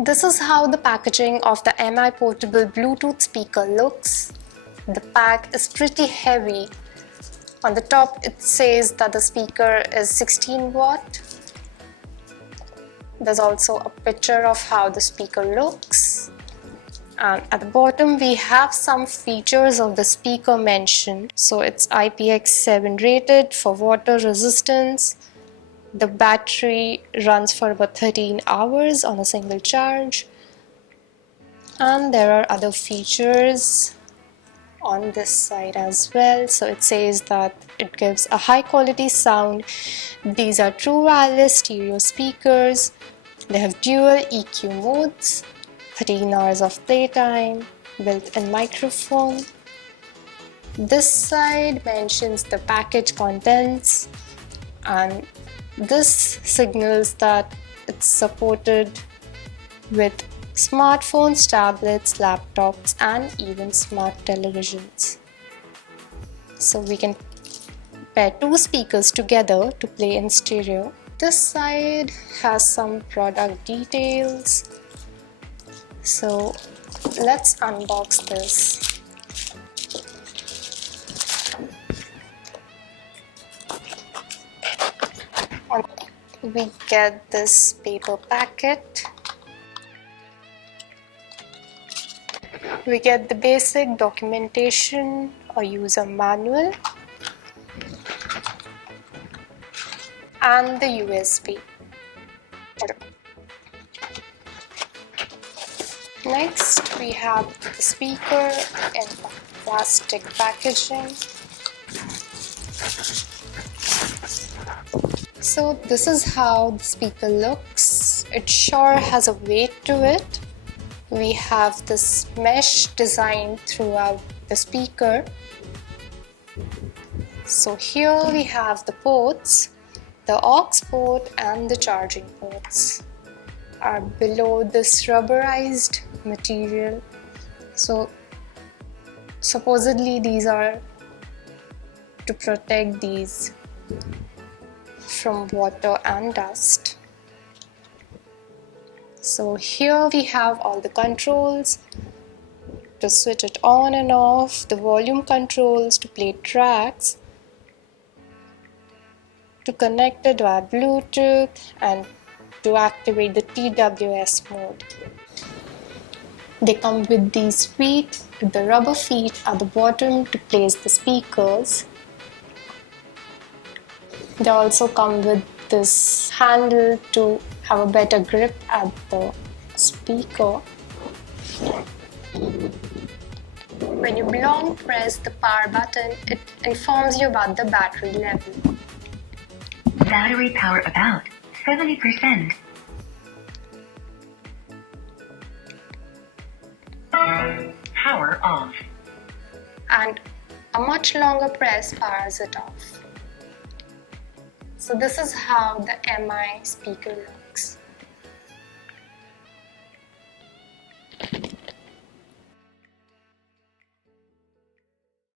This is how the packaging of the MI portable Bluetooth speaker looks. The pack is pretty heavy. On the top it says that the speaker is 16 watt. There's also a picture of how the speaker looks. And at the bottom we have some features of the speaker mentioned. So it's IPX7 rated for water resistance. The battery runs for about 13 hours on a single charge. And there are other features on this side as well. So it says that it gives a high quality sound. These are true wireless stereo speakers. They have dual EQ modes, 13 hours of playtime, built-in microphone. This side mentions the package contents, and this signals that it's supported with smartphones, tablets, laptops, and even smart televisions. So we can pair two speakers together to play in stereo. This side has some product details. So let's unbox this. We get this paper packet. We get the basic documentation or user manual and the USB. Next, we have the speaker in plastic packaging. So this is how the speaker looks. It sure has a weight to it. We have this mesh design throughout the speaker. So here we have the ports. The aux port and the charging ports are below this rubberized material. So supposedly these are to protect these from water and dust. So here we have all the controls to switch it on and off, the volume controls to play tracks, to connect it via Bluetooth, and to activate the TWS mode. They come with these feet with the rubber feet at the bottom to place the speakers. They also come with this handle to have a better grip at the speaker. When you long press the power button, it informs you about the battery level. Battery power about 70%. Power off. And a much longer press powers it off. So this is how the MI speaker looks.